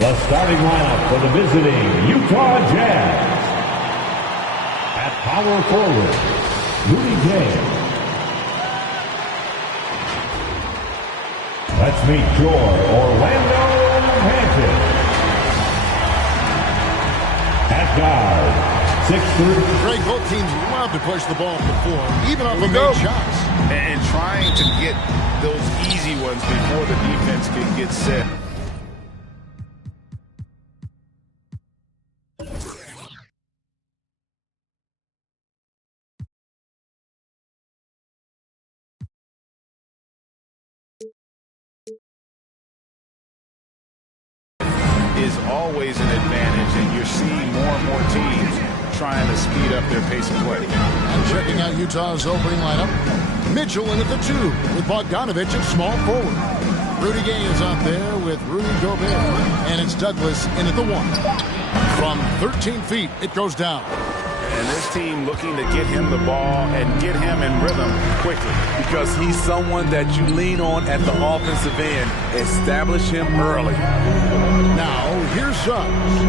The starting lineup for the visiting Utah Jazz. At power forward, Rudy Gay. Let's meet your Orlando Magic. At guard, 6'3". Greg, both teams love to push the ball before, even off of made shots. And trying to get those easy ones before the defense can get set. Is always an advantage, and you're seeing more and more teams trying to speed up their pace of play. And checking out Utah's opening lineup, Mitchell in at the 2 with Bogdanovich at small forward. Rudy Gay is out there with Rudy Gobert, and it's Douglas in at the 1. From 13 feet, it goes down. And this team looking to get him the ball and get him in rhythm quickly. Because he's someone that you lean on at the offensive end. Establish him early. Now, here's Suggs.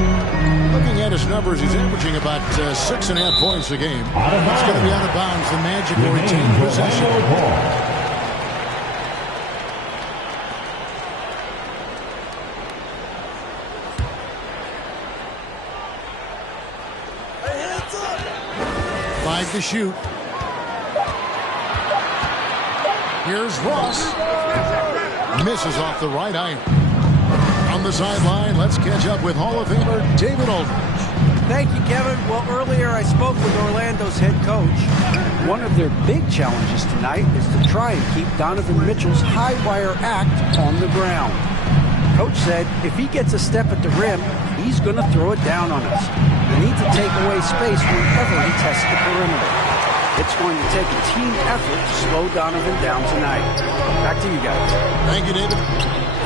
Looking at his numbers, he's averaging about 6.5 points a game. It's going to be out of bounds. The Magic will retain possession. To shoot. Here's Ross. Misses off the right iron. On the sideline, let's catch up with Hall of Famer David Aldridge. Thank you, Kevin. Well, earlier I spoke with Orlando's head coach. One of their big challenges tonight is to try and keep Donovan Mitchell's high wire act on the ground. Coach said if he gets a step at the rim, he's going to throw it down on us. We need to take away space whenever he tests the perimeter. It's going to take a team effort to slow Donovan down tonight. Back to you guys. Thank you, David.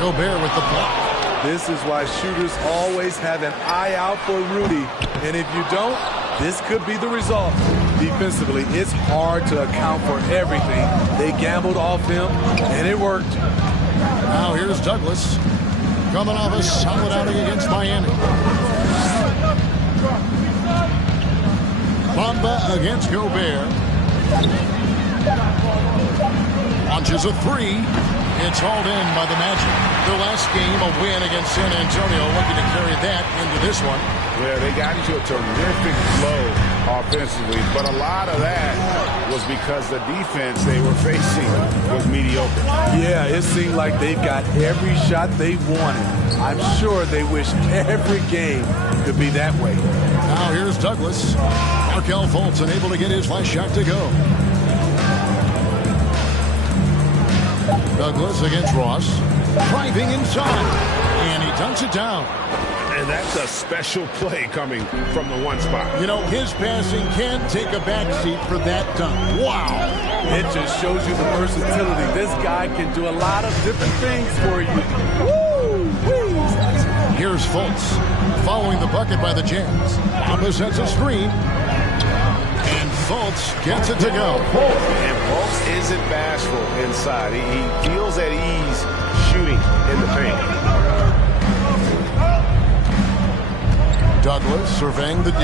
Gobert with the block. This is why shooters always have an eye out for Rudy. And if you don't, this could be the result. Defensively, it's hard to account for everything. They gambled off him, and it worked. Now here's Douglas. Coming off a solid outing against Miami. Bamba against Gobert. Launches a 3. It's hauled in by the Magic. Their last game, a win against San Antonio, looking to carry that into this one. Yeah, they got into a terrific flow offensively, but a lot of that was because the defense they were facing was mediocre. Yeah, it seemed like they got every shot they wanted. I'm sure they wish every game could be that way. Now here's Douglas. Markelle Fultz unable to get his last shot to go. Douglas against Ross. Driving inside. And he dunks it down. And that's a special play coming from the 1 spot. You know, his passing can take a backseat for that dunk. Wow. It just shows you the versatility. This guy can do a lot of different things for you. Woo! Here's Fultz. Following the bucket by the Jazz. Bamba sets a screen. And Fultz gets it to go. And Fultz isn't bashful inside. He feels at ease shooting in the paint. Douglas surveying the D.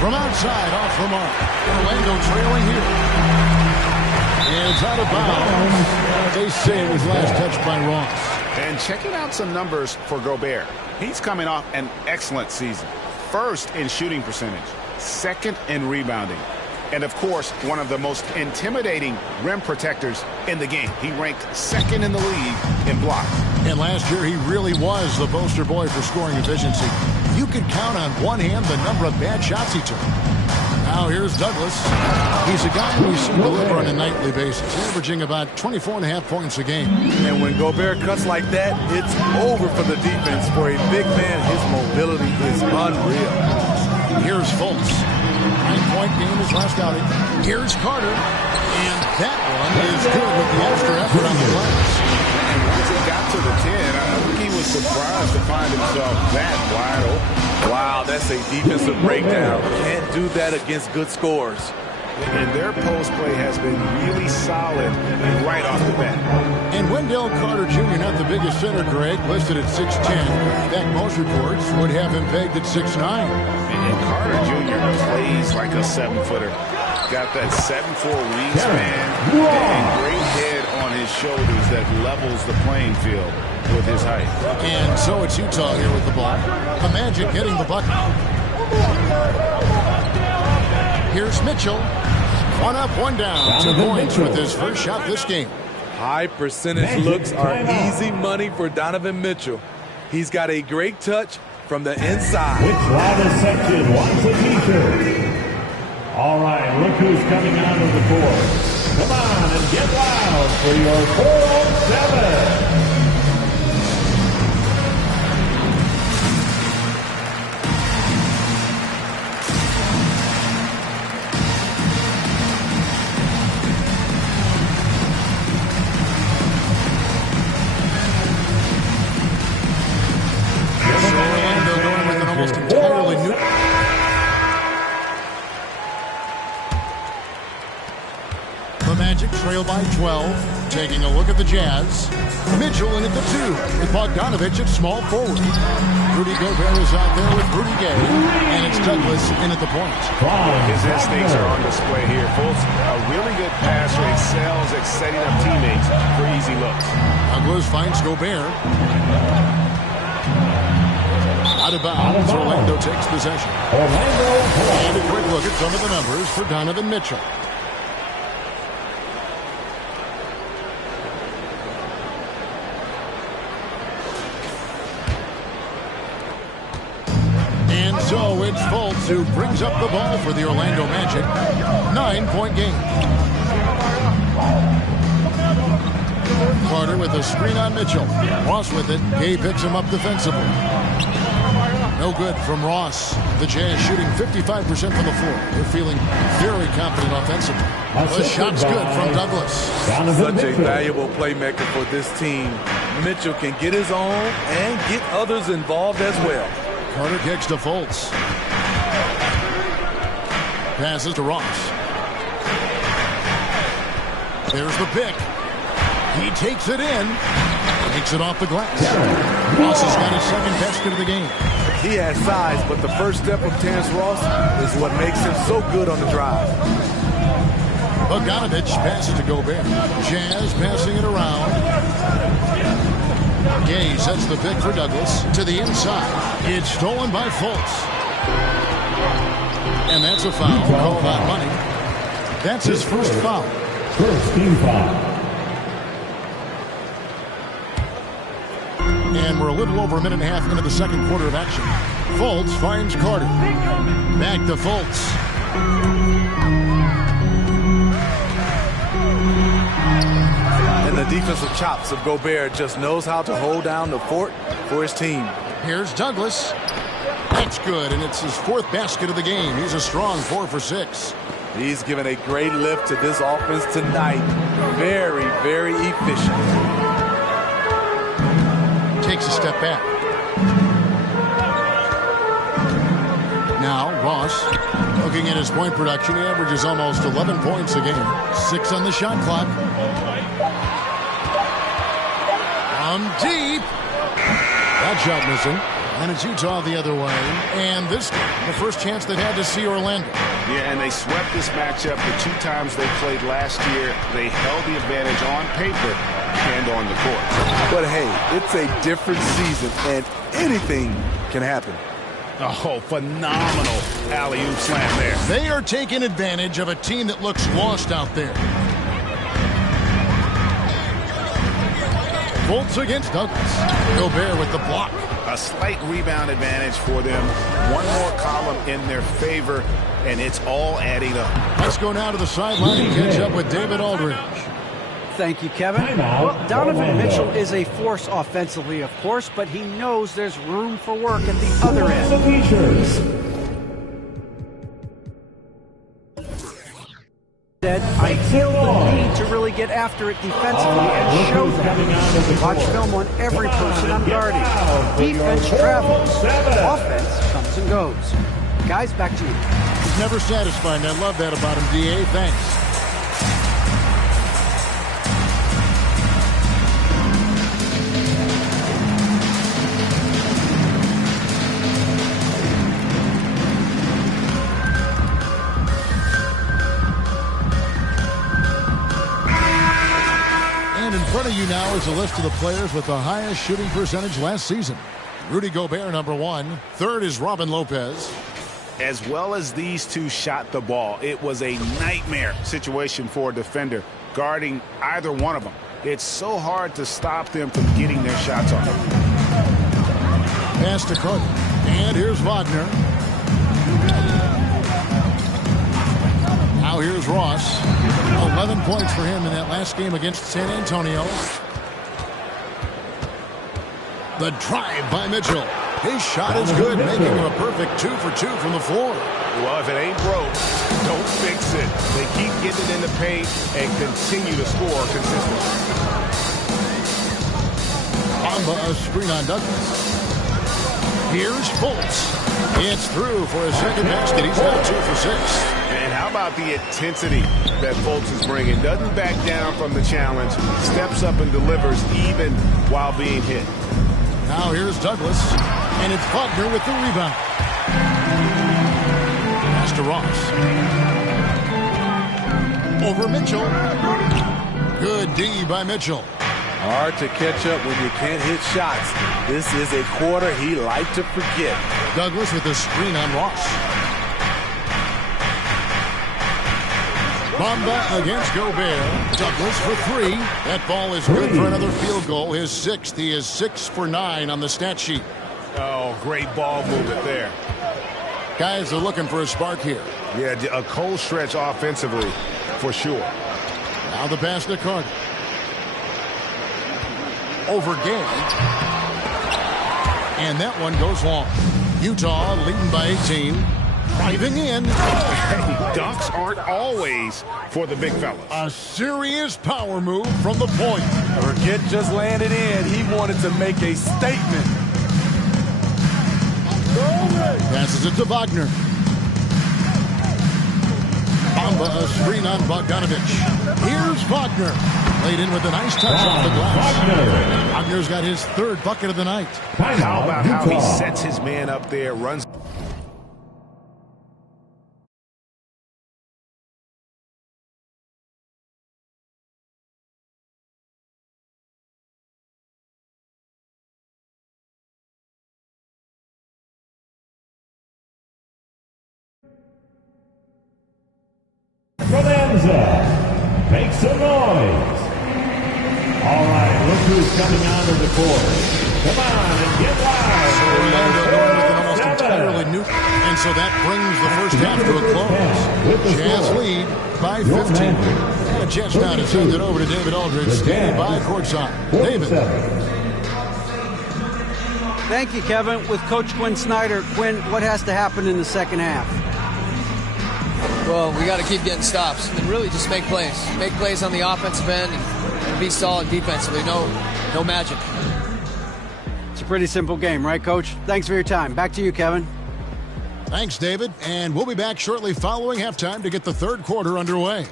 From outside, off the mark. Orlando trailing here. And it's out of bounds. They say it was last touched by Ross. And checking out some numbers for Gobert. He's coming off an excellent season. First in shooting percentage. Second in rebounding. And, of course, one of the most intimidating rim protectors in the game. He ranked second in the league in blocks. And last year, he really was the poster boy for scoring efficiency. You could count on one hand the number of bad shots he took. Now here's Douglas. He's a guy who seems to deliver on a nightly basis, averaging about 24.5 points a game. And when Gobert cuts like that, it's over for the defense. For a big man, his mobility is unreal. Here's Fultz. 9-point game his last outing. Here's Carter. And that one is good with the extra effort on the glass. And once he got to the 10, I think he was surprised to find himself that wide open. Wow, that's a defensive breakdown. Can't do that against good scores. And their post play has been really solid right off the bat. And Wendell Carter Jr., not the biggest center, Greg, listed at 6'10". In fact, most reports would have him pegged at 6'9". And Carter Jr. plays like a 7-footer. Got that 7'4" wingspan and great head on his shoulders that levels the playing field with his height. And so it's Utah here with the ball. The Magic getting the bucket. Here's Mitchell. One up, one down. 2 points with his first shot this game. High percentage looks are easy money for Donovan Mitchell. He's got a great touch from the inside. Which loudest section wants a t-shirt? All right, look who's coming out of the court. Come on and get loud for your 407. Trail by 12. Taking a look at the Jazz. Mitchell in at the 2 with Bogdanovich at small forward. Rudy Gobert is out there with Rudy Gay. And it's Douglas in at the point. His instincts are on display here. Fultz, a really good passer, excels at setting up teammates for easy looks. Douglas finds Gobert. Out of bounds. Orlando takes possession. And a quick look at some of the numbers for Donovan Mitchell. So it's Fultz who brings up the ball for the Orlando Magic. 9-point game. Carter with a screen on Mitchell. Ross with it. Gay picks him up defensively. No good from Ross. The Jazz shooting 55% from the floor. They're feeling very confident offensively. The shot's good from Douglas. Such a valuable playmaker for this team. Mitchell can get his own and get others involved as well. Carter kicks to Fultz. Passes to Ross. There's the pick. He takes it in. Takes it off the glass. Ross has got his second basket of the game. He has size, but the first step of Terrence Ross is what makes him so good on the drive. Bogdanovich passes to Gobert. Jazz passing it around. Gay sets the pick for Douglas to the inside. It's stolen by Fultz. And that's a foul. Call that money. That's his first foul. First team foul. And we're a little over a minute and a half into the second quarter of action. Fultz finds Carter. Back to Fultz. And the defensive chops of Gobert just knows how to hold down the fort for his team. Here's Douglas. That's good, and it's his fourth basket of the game. He's a strong 4 for 6. He's given a great lift to this offense tonight. Very, very efficient. Takes a step back. Now, Ross, looking at his point production, he averages almost 11 points a game. 6 on the shot clock. From deep. That shot missing. And it's Utah the other way. And this game, the first chance they've had to see Orlando. Yeah, and they swept this matchup the 2 times they played last year. They held the advantage on paper and on the court. But hey, it's a different season, and anything can happen. Oh, phenomenal alley-oop slam there. They are taking advantage of a team that looks lost out there. Fultz against Douglas. Gobert with the block. A slight rebound advantage for them. One more column in their favor, and it's all adding up. Let's go now to the sideline and catch up with David Aldridge. Thank you, Kevin. Well, Donovan Mitchell is a force offensively, of course, but he knows there's room for work at the other end. I feel the need to really get after it defensively and show them. Watch film on every person I'm guarding. Defense travels. Offense comes and goes. Guys, back to you. He's never satisfied, and I love that about him, D.A. Thanks. And in front of you now is a list of the players with the highest shooting percentage last season. Rudy Gobert, number 1. Third is Robin Lopez. As well as these two shot the ball, it was a nightmare situation for a defender guarding either one of them. It's so hard to stop them from getting their shots off. Pass to Carter. And here's Wagner. Now here's Ross. 11 points for him in that last game against San Antonio. The drive by Mitchell. His shot is good, making him a perfect 2 for 2 from the floor. Well, if it ain't broke, don't fix it. They keep getting it in the paint and continue to score consistently. Bamba a screen on Douglas. Here's Fultz. It's through for his second basket. He's now 2 for 6. And how about the intensity that Fultz is bringing? Doesn't back down from the challenge, steps up and delivers even while being hit. Now here's Douglas, and it's Wagner with the rebound. Pass to Ross. Over Mitchell. Good D by Mitchell. Hard to catch up when you can't hit shots. This is a quarter he liked to forget. Douglas with the screen on Ross. Bamba against Gobert. Douglas for 3. That ball is good for another field goal. His 6th. He is 6 for 9 on the stat sheet. Oh, great ball movement there. Guys are looking for a spark here. Yeah, a cold stretch offensively for sure. Now the pass to Carter. Over Gay. And that one goes long. Utah leading by 18. Driving in. Hey, dunks aren't always for the big fellas. A serious power move from the point. Forget just landed in. He wanted to make a statement. Passes it to Wagner. Bamba a screen on Bogdanovich. Here's Wagner. Laid in with a nice touch off the glass. Wagner's got his 3rd bucket of the night. How about how he sets his man up there, runs. Bonanza, make some noise. All right, look who's coming onto the court. Come on and get loud. Orlando going with an almost entirely new. And so that brings the first half to a close. Jazz lead by 15. And a chance now to send it over to David Aldridge, standing by courtside. David. Thank you, Kevin. With Coach Quinn Snyder. Quinn, what has to happen in the second half? Well, we got to keep getting stops and really just make plays. Make plays on the offensive end and be solid defensively. No magic. It's a pretty simple game, right, Coach? Thanks for your time. Back to you, Kevin. Thanks, David. And we'll be back shortly following halftime to get the 3rd quarter underway.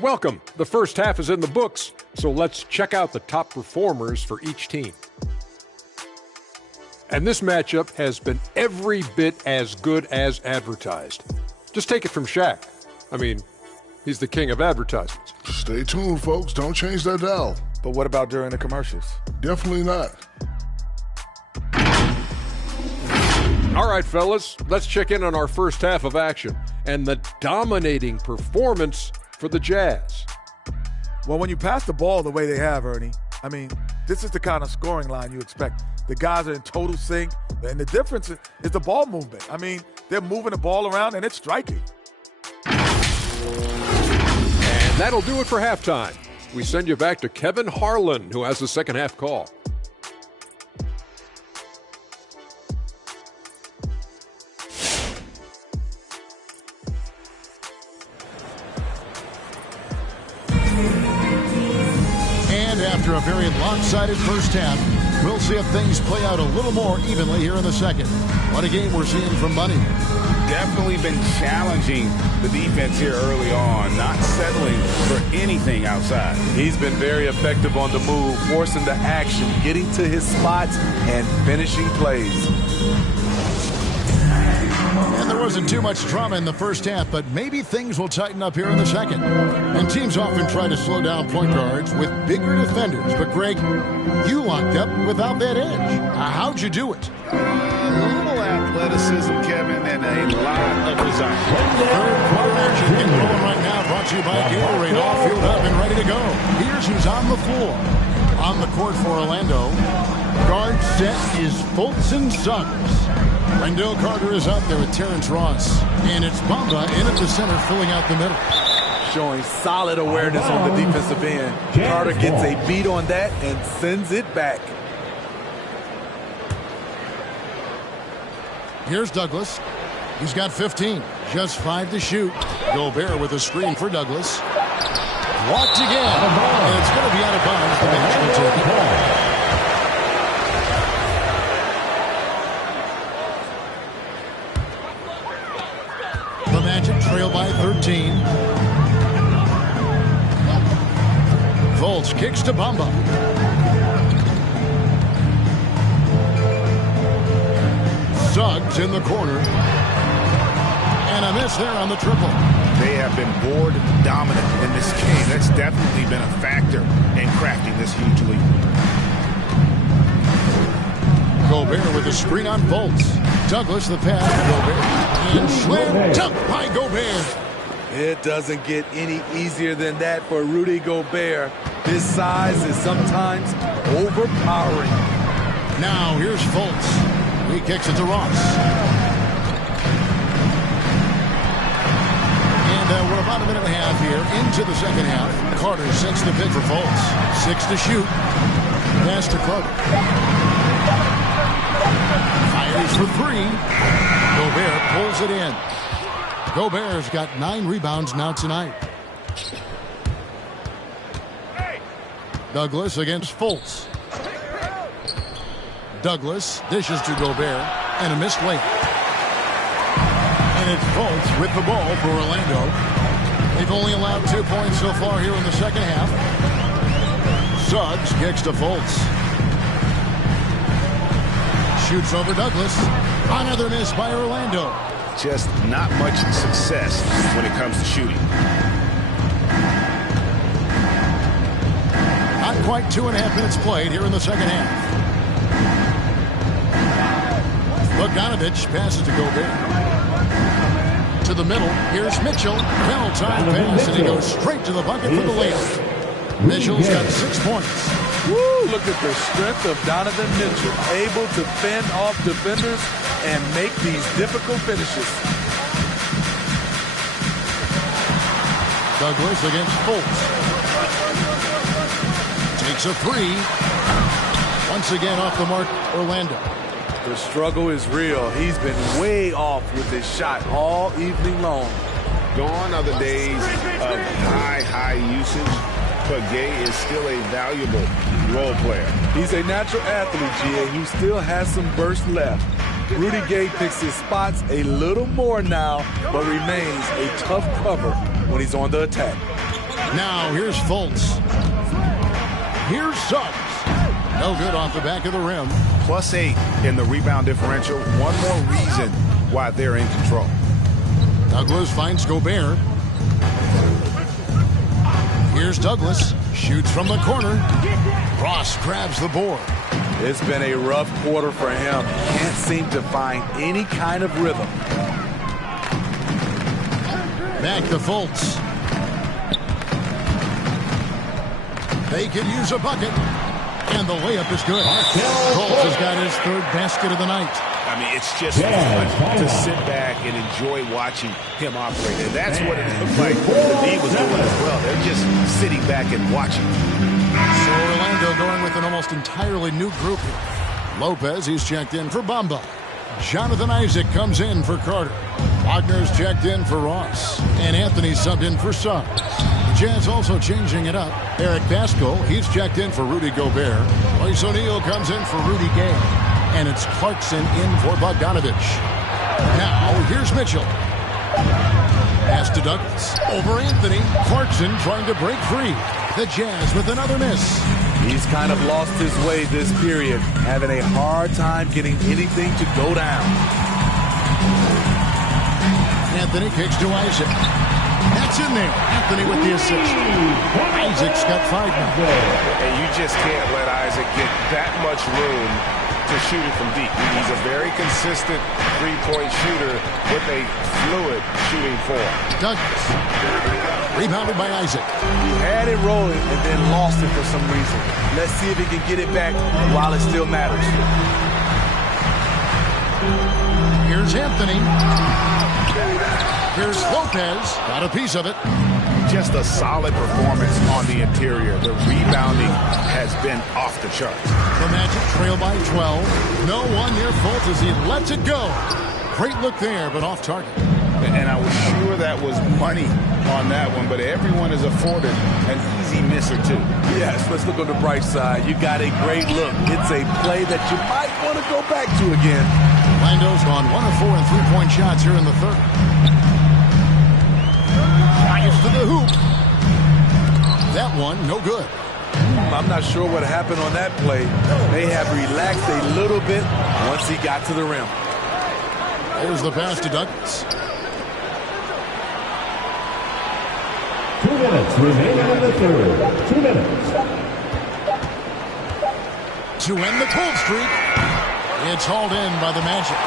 Welcome. The first half is in the books, so let's check out the top performers for each team. And this matchup has been every bit as good as advertised. Just take it from Shaq. I mean, he's the king of advertisements. Stay tuned, folks. Don't change that dial. But what about during the commercials? Definitely not. All right, fellas, let's check in on our first half of action and the dominating performance for the Jazz. Well, when you pass the ball the way they have, Ernie, I mean, this is the kind of scoring line you expect. The guys are in total sync, and the difference is the ball movement. I mean, they're moving the ball around, and it's striking. And that'll do it for halftime. We send you back to Kevin Harlan, who has the second half call. After a very lopsided first half, we'll see if things play out a little more evenly here in the second. What a game we're seeing from Money. Definitely been challenging the defense here early on, not settling for anything outside. He's been very effective on the move, forcing the action, getting to his spots, and finishing plays. And there wasn't too much drama in the first half, but maybe things will tighten up here in the second. And teams often try to slow down point guards with bigger defenders. But, Greg, you locked up without that edge. How'd you do it? A little athleticism, Kevin, and a lot of desire. Third quarter action getting going right now. Brought to you by Gatorade. All filled up and ready to go. Here's who's on the floor. On the court for Orlando, guard set is Fultz and Suggs. Wendell Carter is up there with Terrence Ross. And it's Bamba in at the center, filling out the middle. Showing solid awareness on the defensive end. Carter gets a beat on that and sends it back. Here's Douglas. He's got 15. Just 5 to shoot. Gobert with a screen for Douglas. Walked again. And it's going to be out of bounds. The bench will take it. The Magic trail by 13. Fultz kicks to Bamba. Suggs in the corner. And a miss there on the triple. They have been board dominant in this game. That's definitely been a factor in crafting this huge lead. Gobert with a screen on Fultz. Douglas the pass to Gobert. And slam dunk by Gobert. It doesn't get any easier than that for Rudy Gobert. His size is sometimes overpowering. Now here's Fultz. He kicks it to Ross. And we're about a minute and a half here into the second half. Carter sets the pick for Fultz. 6 to shoot. Pass to Carter. Fires for 3. Gobert pulls it in. Gobert's got 9 rebounds now tonight. Douglas against Fultz. Douglas dishes to Gobert, and a missed layup. And it's Fultz with the ball for Orlando. They've only allowed 2 points so far here in the second half. Suggs kicks to Fultz. Shoots over Douglas. Another miss by Orlando. Just not much success when it comes to shooting. Not quite 2.5 minutes played here in the second half. Bogdanovich passes to Gobert. To the middle. Here's Mitchell. Foul time pass, and he goes straight to the bucket for the layup. Mitchell's got 6 points. Woo, look at the strength of Donovan Mitchell. Able to fend off defenders and make these difficult finishes. Douglas against Fultz. Takes a 3. Once again off the mark, Orlando. The struggle is real. He's been way off with his shot all evening long. Gone are the days of high usage, but Gay is still a valuable role player. He's a natural athlete, GA, who still has some burst left. Rudy Gay picks his spots a little more now, but remains a tough cover when he's on the attack. Now here's Fultz. Here's Suggs. No good off the back of the rim. +8 in the rebound differential. One more reason why they're in control. Douglas finds Gobert. Here's Douglas. Shoots from the corner. Ross grabs the board. It's been a rough quarter for him. Can't seem to find any kind of rhythm. Back to Fultz. They could use a bucket. And the layup is good. Fultz has got his 3rd basket of the night. I mean, it's just fun to sit back and enjoy watching him operate. And that's what it looked like the D was doing as well. They're just sitting back and watching. So Orlando going with an almost entirely new group here. Lopez, he's checked in for Bamba. Jonathan Isaac comes in for Carter. Wagner's checked in for Ross. And Anthony subbed in for Suggs. Jazz also changing it up. Eric Pascal, he's checked in for Rudy Gobert. Royce O'Neal comes in for Rudy Gay. And it's Clarkson in for Bogdanovich. Now, here's Mitchell. Pass to Douglas. Over Anthony. Clarkson trying to break free. The Jazz with another miss. He's kind of lost his way this period, having a hard time getting anything to go down. Anthony kicks to Isaac. That's in there. Anthony with the assist. Isaac's got 5 now. And you just can't let Isaac get that much room to shoot it from deep. He's a very consistent three-point shooter with a fluid shooting form. Douglas. Rebounded by Isaac. He had it rolling and then lost it for some reason. Let's see if he can get it back while it still matters. Here's Anthony. Here's Lopez. Got a piece of it. Just a solid performance on the interior. The rebounding has been off the charts. The Magic trail by 12. No one near fault as he lets it go. Great look there, but off target. And I was sure that was money on that one, but everyone is afforded an easy miss or two. Yes, let's look on the bright side. You got a great look. It's a play that you might want to go back to again. Orlando's gone 1 of 4 in three-point shots here in the third. Gets to the hoop. That one, no good. I'm not sure what happened on that play. May have relaxed a little bit once he got to the rim. There's the pass to Douglas. 2 minutes remaining in the third. 2 minutes. To end the cold streak, it's hauled in by the Magic.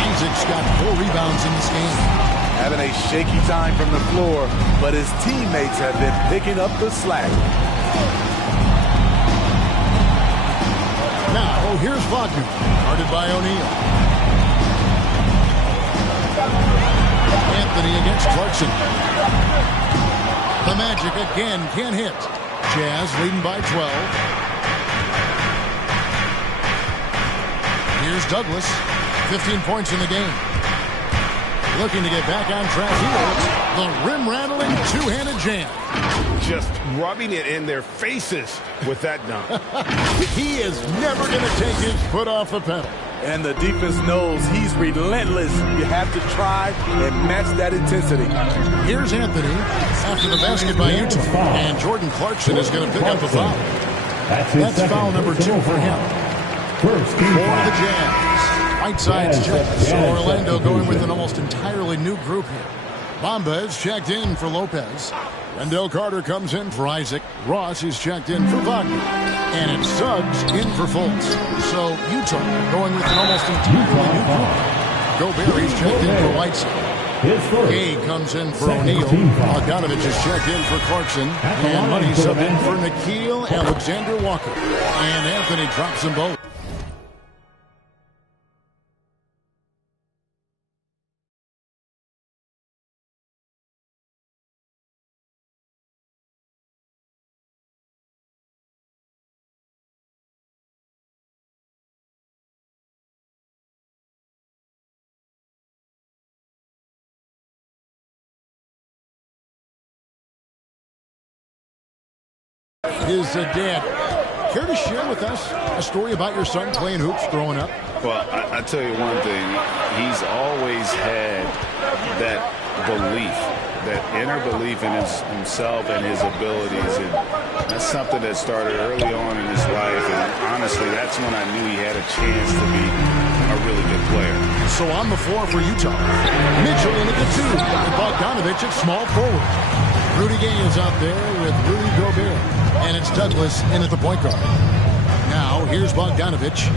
Isaac's got 4 rebounds in this game. Having a shaky time from the floor, but his teammates have been picking up the slack. Now, here's Wagner, guarded by O'Neal. Anthony against Clarkson. The Magic again can't hit. Jazz leading by 12. Here's Douglas, 15 points in the game. Looking to get back on track here. The rim-rattling two-handed jam. Just rubbing it in their faces with that dunk. He is never going to take his foot off the pedal. And the defense knows he's relentless. You have to try and match that intensity. Here's Anthony after the basket by Utah. And Jordan Clarkson is going to pick up the foul. That's foul number 2 for him. First for the Jazz. Whiteside's checked, so Orlando going with an almost entirely new group here. Bamba is checked in for Lopez. Wendell Carter comes in for Isaac. Ross is checked in for Wagner. And it's Suggs in for Fultz. So Utah going with an almost entirely new group. Gobert is checked in for Whiteside. Gay comes in for O'Neal. Bogdanovich is checked in for Clarkson. And Money sub in for Nickeil Alexander-Walker. And Anthony drops them both. His dad. Care to share with us a story about your son playing hoops growing up? Well, I tell you one thing. He's always had that belief, that inner belief in himself and his abilities. And that's something that started early on in his life. And honestly, that's when I knew he had a chance to be a really good player. So on the floor for Utah, Mitchell in at the 2, and Bogdanovich at small forward. Rudy Gay is out there with Rudy Gobert. And it's Douglas in at the point guard. Now, here's Bogdanovich.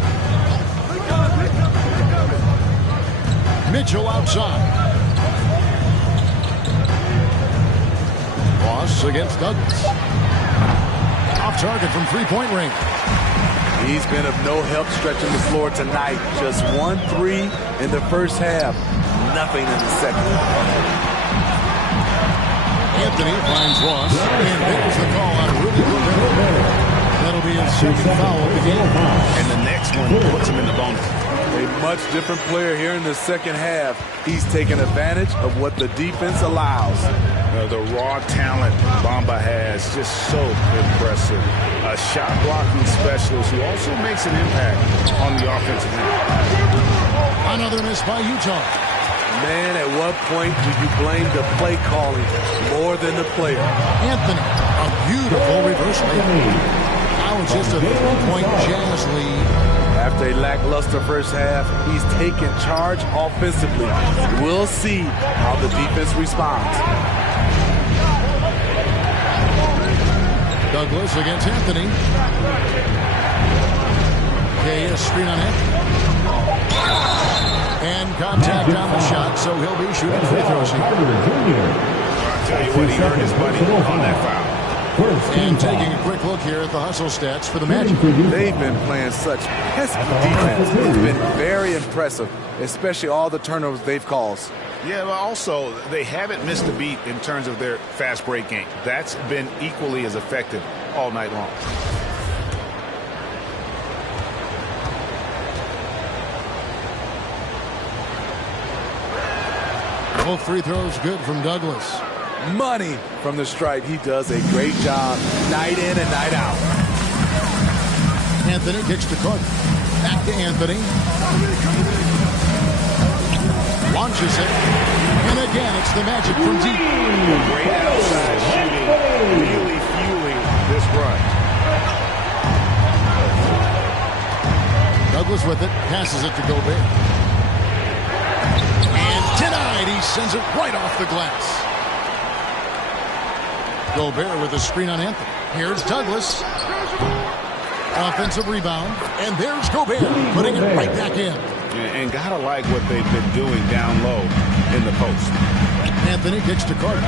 Mitchell outside. Ross against Douglas. Off target from three-point range. He's been of no help stretching the floor tonight. Just 1-3 in the first half. Nothing in the second. Anthony finds Ross, and there's the call on Rudy Gobert. That'll be his second foul of the game. And the next one puts him in the bonus. A much different player here in the second half. He's taking advantage of what the defense allows. The raw talent Bamba has, just so impressive. A shot blocking specialist who also makes an impact on the offensive end. Another miss by Utah. Man, at what point do you blame the play calling more than the player? Anthony, a beautiful reverse layup. Now it's just a 3-point Jazz lead. After a lackluster first half, he's taken charge offensively. We'll see how the defense responds. Douglas against Anthony. KS screen on Anthony. And contact on the shot, so he'll be shooting free throws here. I'll tell you what, he earned his money on that foul. And taking a quick look here at the hustle stats for the Magic. They've been playing such pesky defense. It's been very impressive, especially all the turnovers they've caused. Yeah, but also, they haven't missed a beat in terms of their fast break game. That's been equally as effective all night long. Both free throws good from Douglas. Money from the stripe. He does a great job night in and night out. Anthony kicks to Carter. Back to Anthony. Launches it. And again, it's the Magic from deep. Great outside shooting. Really fueling this run. Douglas with it. Passes it to Gobert. And denied. He sends it right off the glass. Gobert with a screen on Anthony. Here's Douglas. Offensive rebound. And there's Gobert putting it right back in. And gotta like what they've been doing down low in the post. Anthony kicks to Carter.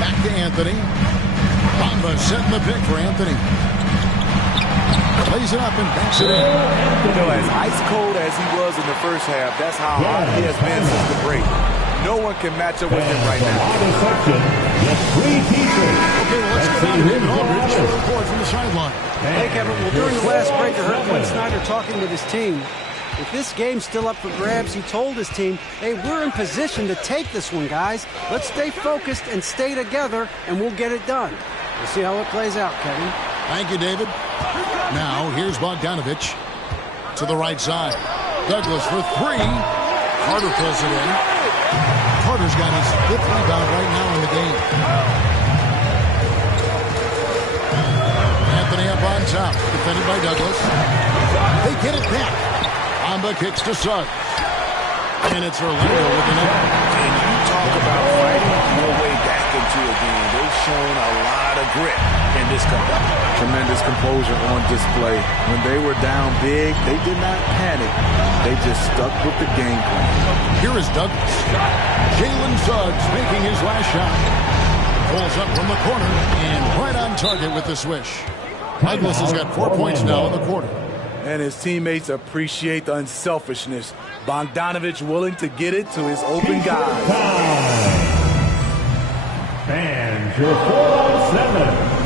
Back to Anthony. Bamba setting the pick for Anthony. Plays it up and banks it in. You know, as ice cold as he was in the first half, that's how hot he has been since the break. No one can match up with him right now. Okay, well, let's get on to David Aldridge for a report from the sideline. Hey, Kevin, well, during the last break, I heard Quinn Snyder talking with his team. If this game's still up for grabs, he told his team, hey, we're in position to take this one, guys. Let's stay focused and stay together, and we'll get it done. We'll see how it plays out, Kevin. Thank you, David. Now, here's Bogdanovich to the right side. Douglas for three. Carter pulls it in. Carter's got his 5th rebound right now in the game. Anthony up on top, defended by Douglas. They get it back. Bamba kicks to Suggs. And it's Orlando with the net. And you talk about fighting your way back into a game. They've shown a lot of grit in this comeback. Tremendous composure on display. When they were down big, they did not panic. They just stuck with the game plan. Here is Douglas. Jalen Suggs making his last shot. Pulls up from the corner and right on target with the swish. Douglas has got 4 points now in the quarter. And his teammates appreciate the unselfishness. Bogdanovich willing to get it to his open guys. And your 4-on-7.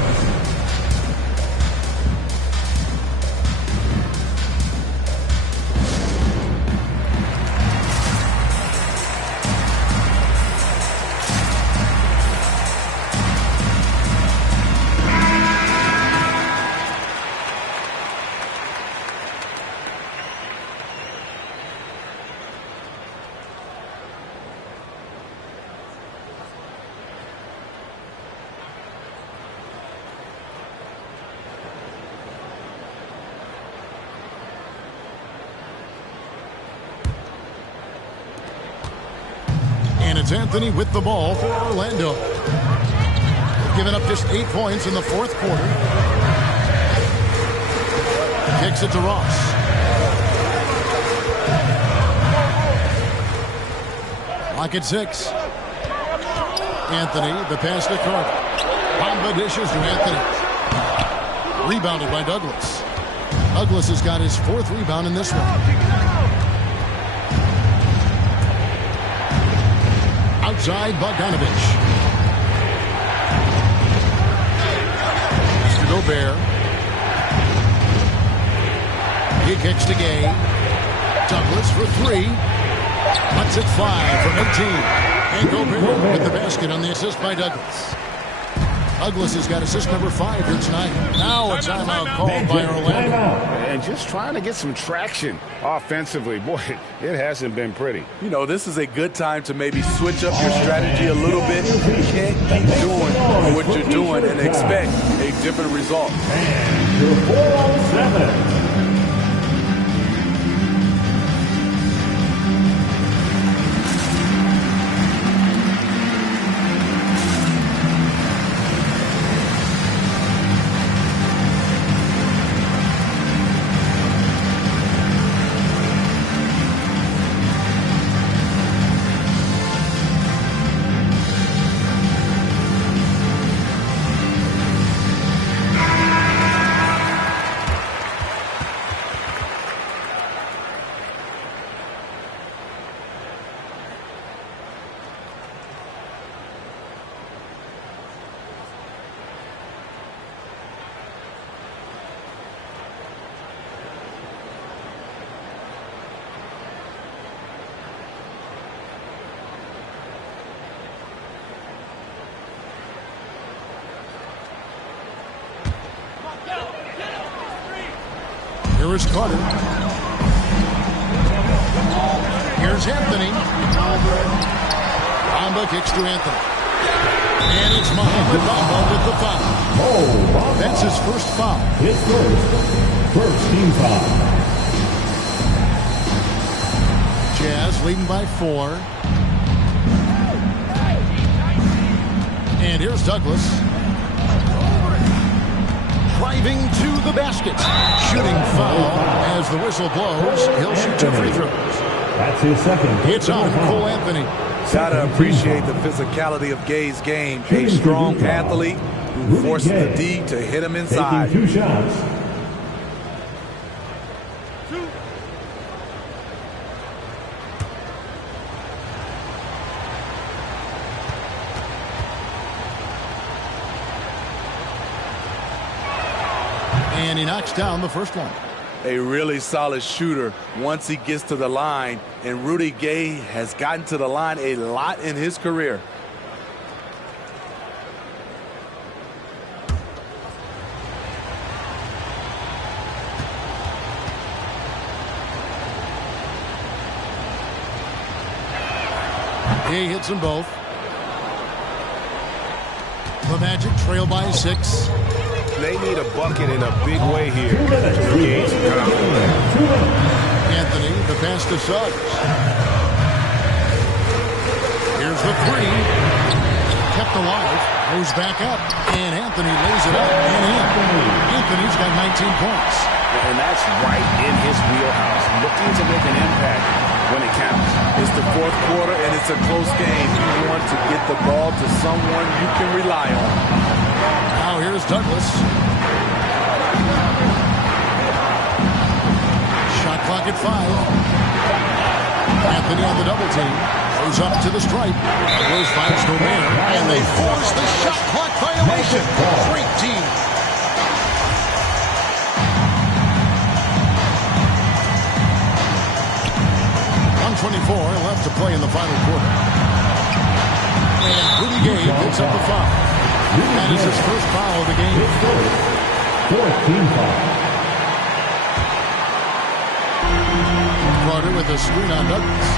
It's Anthony with the ball for Orlando. They've given up just 8 points in the 4th quarter. Kicks it to Ross. Lock at 6. Anthony, the pass to Carter. Bamba dishes to Anthony. Rebounded by Douglas. Douglas has got his 4th rebound in this one. Outside Bogdanovich. To Gobert. He kicks to Gay. Douglas for three. Puts it 5 from 18. And Gobert with the basket on the assist by Douglas. Douglas has got assist number 5 here tonight. Now a timeout called by Orlando. And just trying to get some traction offensively. Boy, it hasn't been pretty. You know, this is a good time to maybe switch up your strategy a little bit. You can't keep doing what you're doing and expect a different result. And your 4-on-7. Here is Carter. Here's Anthony. Bamba kicks to Anthony. And it's Mohamed Bamba with the foul. That's his first foul. His first team foul. Jazz leading by 4. And here's Douglas. Driving to the basket. Shooting foul as the whistle blows. He'll shoot 2 free throws. That's his second. It's on Cole Anthony. Gotta appreciate the physicality of Gay's game. A strong athlete who forces the D to hit him inside. Taking 2 shots. And he knocks down the first one. A really solid shooter once he gets to the line, and Rudy Gay has gotten to the line a lot in his career. He hits them both. The Magic trail by 6. They need a bucket in a big way here. Anthony, the pass to Suggs. Here's the 3. Kept alive. Goes back up. And Anthony lays it up and in. Anthony's got 19 points. And that's right in his wheelhouse. Looking to make an impact when it counts. It's the 4th quarter and it's a close game. You want to get the ball to someone you can rely on. Now here's Douglas. Shot clock at 5. Anthony on the double team. Goes up to the stripe. Douglas finds Gobert. And they force the shot clock violation. Great team. .24 left to play in the final quarter. And Rudy Gay picks up the foul. That is his first foul of the game. Fourth team foul. Carter with a screen on Douglas.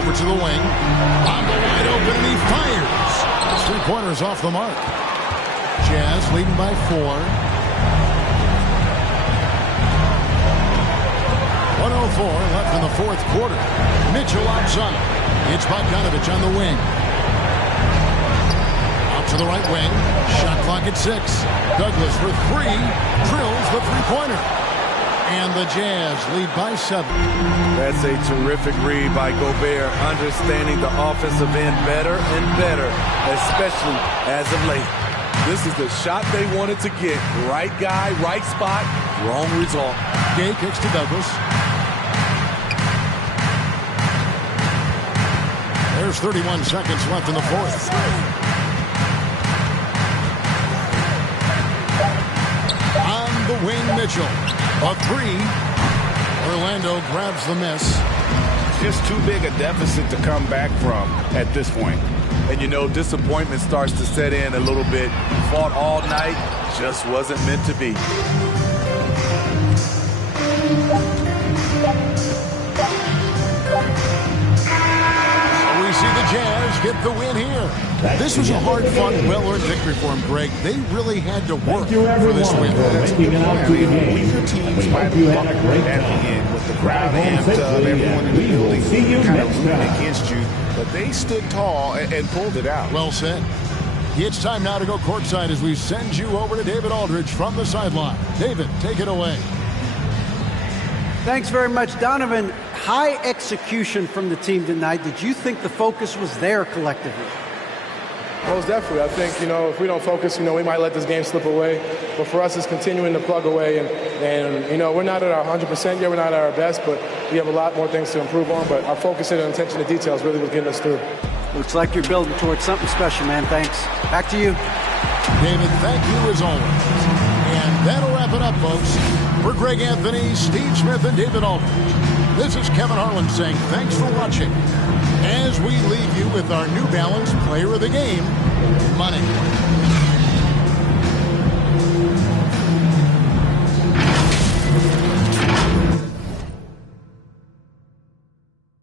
Over to the wing. Bamba wide open and he fires. 3-pointers off the mark. Jazz leading by 4. 1:04 left in the 4th quarter. Mitchell outside. It's Bogdanovich on the wing. Out to the right wing. Shot clock at 6. Douglas for 3. Drills the 3-pointer. And the Jazz lead by 7. That's a terrific read by Gobert, understanding the offensive end better and better, especially as of late. This is the shot they wanted to get. Right guy, right spot, wrong result. Gay kicks to Douglas. There's 31 seconds left in the 4th. On the wing, Mitchell. A 3. Orlando grabs the miss. Just too big a deficit to come back from at this point. And you know, disappointment starts to set in a little bit. Fought all night, just wasn't meant to be. We see the Jazz get the win here. This was a hard-fought, well-earned victory for them, Greg. They really had to work for this win. Weaker teams might be at the end with the crowd amped up, everyone in the building kind of rooting against you, but they stood tall and pulled it out. Well said. It's time now to go courtside as we send you over to David Aldridge from the sideline. David, take it away. Thanks very much, Donovan. High execution from the team tonight. Did you think the focus was there collectively? Most definitely. I think, if we don't focus, we might let this game slip away. But for us, it's continuing to plug away. And we're not at our 100% yet. We're not at our best, but we have a lot more things to improve on. But our focus and attention to details really was getting us through. Looks like you're building towards something special, man. Thanks. Back to you. David, thank you as always. And that'll wrap it up, folks. For Greg Anthony, Steve Smith, and David Aldridge, this is Kevin Harlan saying thanks for watching as we leave you with our New Balance Player of the Game, Money.